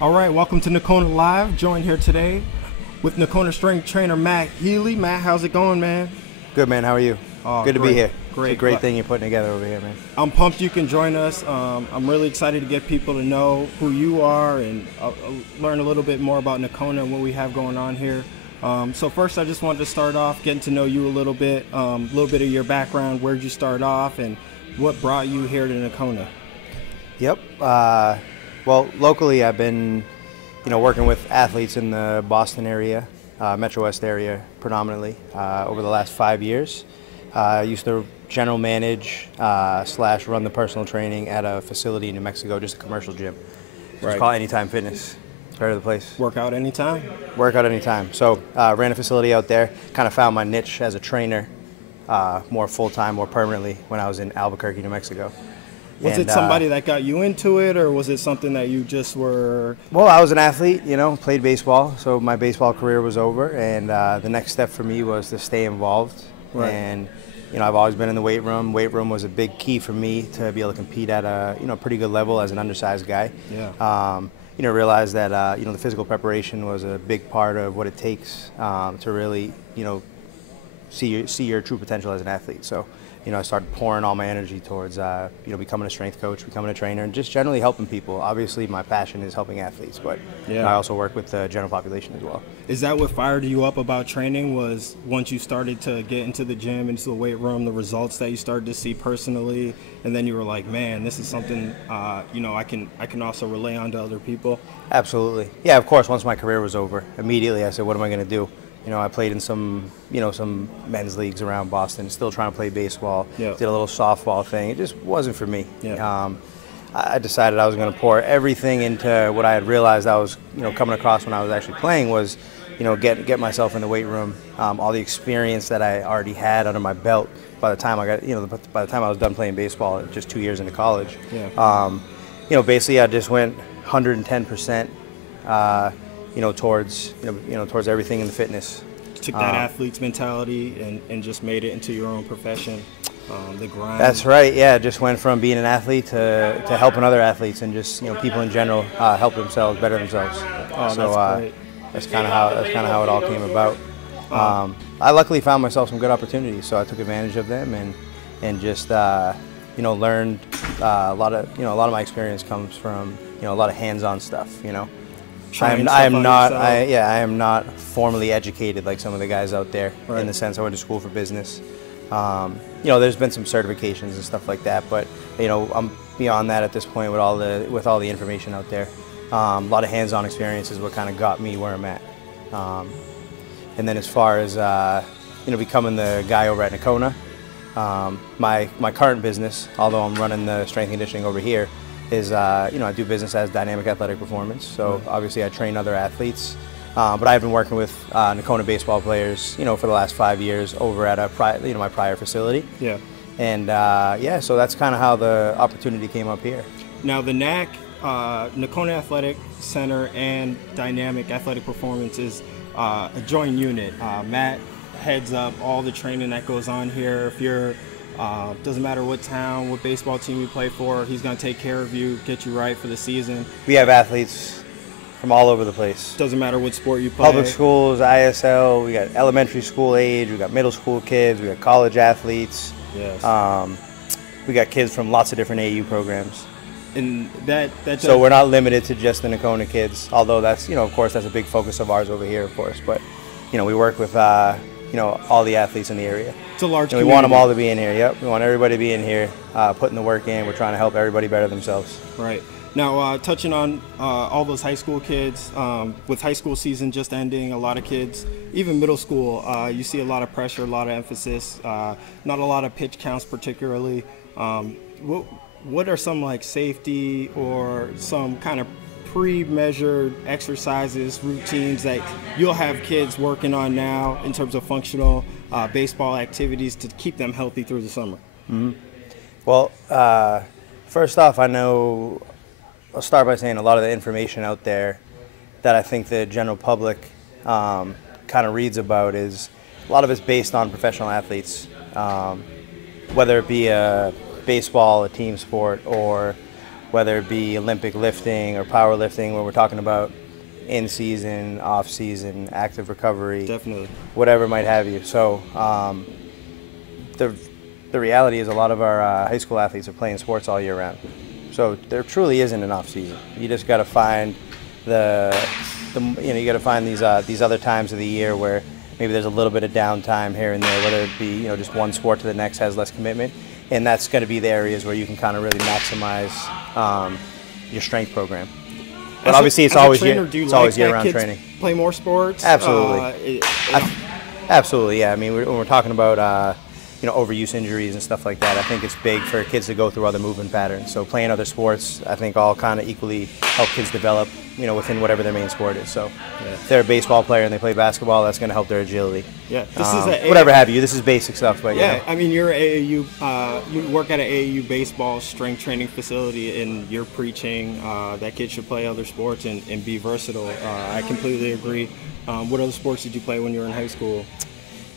All right, welcome to Nokona Live. Joined here today with Nokona strength trainer Matt Healy. Matt, how's it going, man? Good, man. How are you? Oh, good to be here. Great. It's a great thing you're putting together over here, man. I'm pumped you can join us. I'm really excited to get people to know who you are and learn a little bit more about Nokona and what we have going on here. So first, I just wanted to start off getting to know you a little bit of your background. Where'd you start off, and what brought you here to Nokona? Yep. Well, locally, I've been, working with athletes in the Boston area, Metro West area predominantly, over the last 5 years. I used to general manage / run the personal training at a facility in New Mexico, just a commercial gym. It's called Anytime Fitness. Heard of the place? Workout anytime? Workout anytime. So ran a facility out there, kind of found my niche as a trainer more full-time, more permanently when I was in Albuquerque, New Mexico. Was it somebody that got you into it, or was it something that you just were? Well, I was an athlete, played baseball, so my baseball career was over, and the next step for me was to stay involved. Right. And I've always been in the weight room. Weight room was a big key for me to be able to compete at a pretty good level as an undersized guy. Yeah. Realized that the physical preparation was a big part of what it takes to really see your true potential as an athlete. So I started pouring all my energy towards becoming a strength coach, becoming a trainer, and just generally helping people. Obviously, my passion is helping athletes, but I also work with the general population as well. Is that what fired you up about training? Was once you started to get into the gym, into the weight room, the results that you started to see personally, and then you were like, man, this is something I can also relay on to other people? Absolutely. Yeah, of course. Once my career was over, immediately I said, what am I going to do? I played in some men's leagues around Boston, still trying to play baseball. Yeah. Did a little softball thing. It just wasn't for me. Yeah. I decided I was going to pour everything into what I had realized I was, coming across when I was actually playing was, get myself in the weight room. All the experience that I already had under my belt by the time I got, by the time I was done playing baseball, just 2 years into college. Yeah. Basically I just went 110%. Towards everything in the fitness. Took that athlete's mentality and just made it into your own profession, the grind. That's right. Yeah, just went from being an athlete to helping other athletes and just people in general help themselves, better themselves. Oh, so that's great. that's kind of how it all came about. I luckily found myself some good opportunities, so I took advantage of them and just learned a lot of my experience comes from a lot of hands-on stuff. I am not formally educated like some of the guys out there. Right. In the sense I went to school for business. There's been some certifications and stuff like that, but I'm beyond that at this point with all the information out there. A lot of hands-on experience is what kind of got me where I'm at. And then as far as becoming the guy over at Nokona, my current business, although I'm running the strength and conditioning over here, is I do business as Dynamic Athletic Performance. So obviously I train other athletes, but I've been working with Nokona Baseball players, for the last 5 years over at my prior facility. Yeah. And so that's kind of how the opportunity came up here. Now the NAC, Nokona Athletic Center and Dynamic Athletic Performance is a joint unit. Matt heads up all the training that goes on here. If you're doesn't matter what town, what baseball team you play for, he's going to take care of you, get you right for the season. We have athletes from all over the place. Doesn't matter what sport you play. Public schools, ISL, we got elementary school age, we got middle school kids, we got college athletes. Yes. We got kids from lots of different AU programs. And so we're not limited to just the Nokona kids, although that's, of course, that's a big focus of ours over here, of course. But, we work with, all the athletes in the area. It's a large community. We want them all to be in here. Yep, we want everybody to be in here, putting the work in. We're trying to help everybody better themselves. Right. Now, touching on all those high school kids, with high school season just ending, a lot of kids, even middle school, you see a lot of pressure, a lot of emphasis, not a lot of pitch counts particularly. What are some like safety or some kind of pre-measured exercises, routines that you'll have kids working on now in terms of functional baseball activities to keep them healthy through the summer? Mm-hmm. Well, first off, I'll start by saying a lot of the information out there that I think the general public kind of reads about is a lot of it's based on professional athletes, whether it be a baseball, a team sport, or whether it be Olympic lifting or powerlifting, where we're talking about in season, off season, active recovery, definitely, whatever might have you. So the reality is a lot of our high school athletes are playing sports all year round. So there truly isn't an off season. You just got to find you got to find these other times of the year where maybe there's a little bit of downtime here and there, whether it be just one sport to the next has less commitment, and that's going to be the areas where you can kind of really maximize your strength program. But obviously, it's always year-round training. Play more sports. Absolutely. Absolutely, yeah. I mean, when we're talking about overuse injuries and stuff like that, I think it's big for kids to go through other movement patterns. So playing other sports, I think, all kind of equally help kids develop, within whatever their main sport is. So if they're a baseball player and they play basketball, that's going to help their agility. Yeah, this is whatever have you. This is basic stuff, but yeah. I mean, you're AAU. You work at an AAU baseball strength training facility, and you're preaching that kids should play other sports and be versatile. I completely agree. What other sports did you play when you were in high school?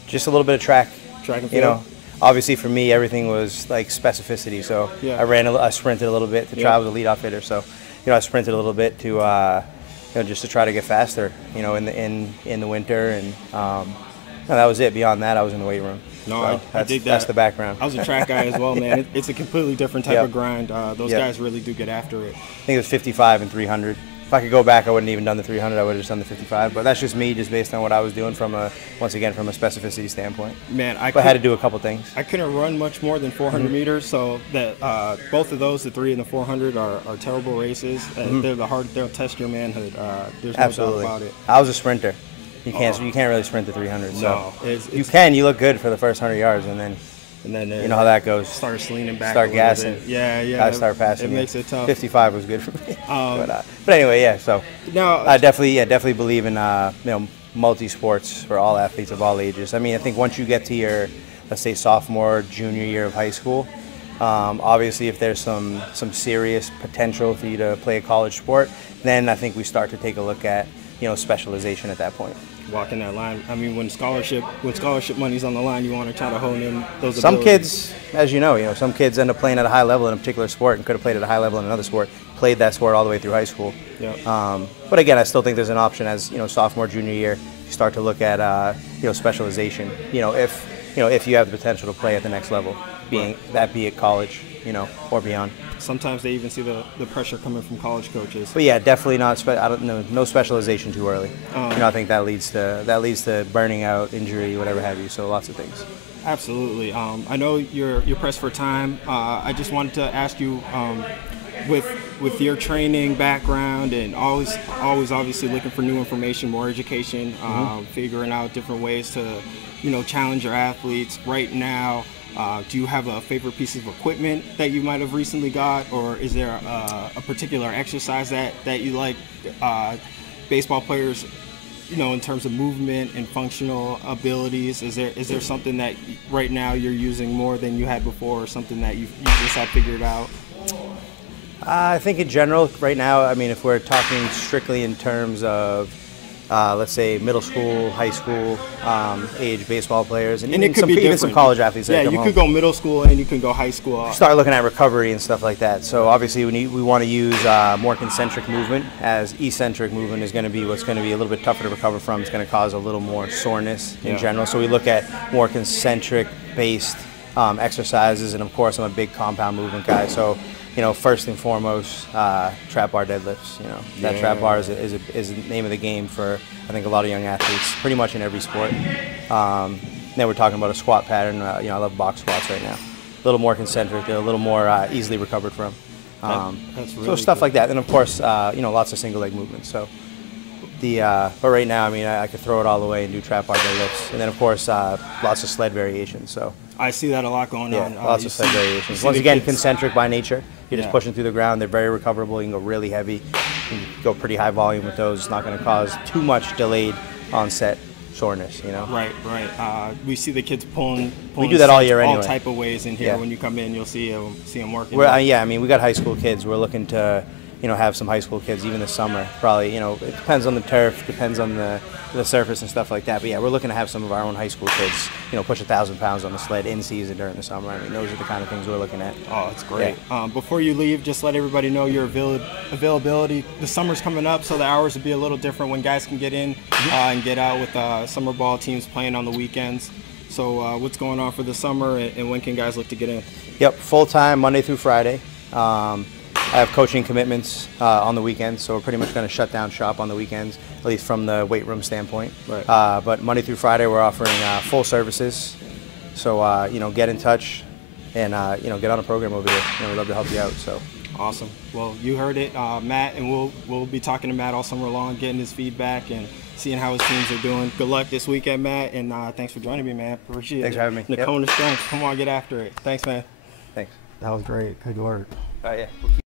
Just a little bit of track. Track and field. Obviously for me, everything was like specificity. So I sprinted a little bit to try. I was a leadoff hitter, so I sprinted a little bit to just to try to get faster. In the winter, and that was it. Beyond that, I was in the weight room. No, so I dig that. That's the background. I was a track guy as well, man. It's a completely different type of grind. Those guys really do get after it. I think it was 55 and 300. If I could go back, I wouldn't even done the 300. I would have just done the 55. But that's just me, just based on what I was doing once again, from a specificity standpoint. Man, I had to do a couple things. I couldn't run much more than 400 meters, so that both of those, the 3 and the 400, are terrible races. They'll test your manhood. There's no doubt about it. I was a sprinter. You can't really sprint the 300. So no, you can. You look good for the first 100 yards, and then you know how that goes. Starts leaning back. Start gassing. Yeah. Guys start passing. It makes it tough. 55 was good for me. But anyway, yeah. So I definitely believe in multi-sports for all athletes of all ages. I mean, I think once you get to your, let's say, sophomore, junior year of high school, obviously if there's some serious potential for you to play a college sport, then I think we start to take a look at specialization at that point. Walking that line. I mean, when scholarship money's on the line, you want to try to hone in those Some abilities. kids, as you know, some kids end up playing at a high level in a particular sport and could have played at a high level in another sport, played that sport all the way through high school. Yeah. But again, I still think there's an option as sophomore, junior year, you start to look at specialization. If you have the potential to play at the next level, be it college, or beyond. Sometimes they even see the pressure coming from college coaches. But yeah, definitely not. No specialization too early. I think that leads to burning out, injury, whatever have you. So lots of things. Absolutely. I know you're pressed for time. I just wanted to ask you, with your training background and always obviously looking for new information, more education, figuring out different ways to challenge your athletes. Right now, do you have a favorite piece of equipment that you might have recently got, or is there a particular exercise that you like? Baseball players, in terms of movement and functional abilities, is there something that right now you're using more than you had before, or something that you just have figured out? I think in general, right now, I mean, if we're talking strictly in terms of let's say middle school, high school age baseball players, and even some college athletes. Yeah, you could go middle school and you can go high school. Start looking at recovery and stuff like that. So obviously we want to use more concentric movement, as eccentric movement is going to be what's going to be a little bit tougher to recover from. It's going to cause a little more soreness in general. So we look at more concentric based exercises, and of course I'm a big compound movement guy. So first and foremost, trap bar deadlifts. That trap bar is the name of the game for, I think, a lot of young athletes, pretty much in every sport. Then we're talking about a squat pattern. I love box squats right now. A little more concentric, a little more easily recovered from. That's really so stuff like that. And of course, lots of single leg movements. So but right now, I mean, I could throw it all away and do trap bar deadlifts. And then of course, lots of sled variations. So I see that a lot going on. Lots of sled variations. Once again, concentric by nature. You're just pushing through the ground. They're very recoverable. You can go really heavy. You can go pretty high volume with those. It's not going to cause too much delayed onset soreness, Right. We see the kids pulling we do that all year anyway. All type of ways in here. When you come in, you'll see them working. I mean, we got high school kids. We're looking to, have some high school kids even this summer. Probably, it depends on the turf, depends on the surface and stuff like that. But yeah, we're looking to have some of our own high school kids, push 1,000 pounds on the sled in season during the summer. I mean, those are the kind of things we're looking at. Oh, that's great. Yeah. Before you leave, just let everybody know your availability. The summer's coming up, so the hours will be a little different when guys can get in and get out with summer ball teams playing on the weekends. So what's going on for the summer, and when can guys look to get in? Yep, full-time Monday through Friday. I have coaching commitments on the weekends, so we're pretty much going to shut down shop on the weekends, at least from the weight room standpoint. Right. But Monday through Friday, we're offering full services. So get in touch and get on a program over there. We'd love to help you out. So. Awesome. Well, you heard it, Matt, and we'll be talking to Matt all summer long, getting his feedback and seeing how his teams are doing. Good luck this weekend, Matt, and thanks for joining me, man. Appreciate it. Thanks for having me. Nokona Strength. Come on, get after it. Thanks, man. Thanks. That was great. Good work. Yeah.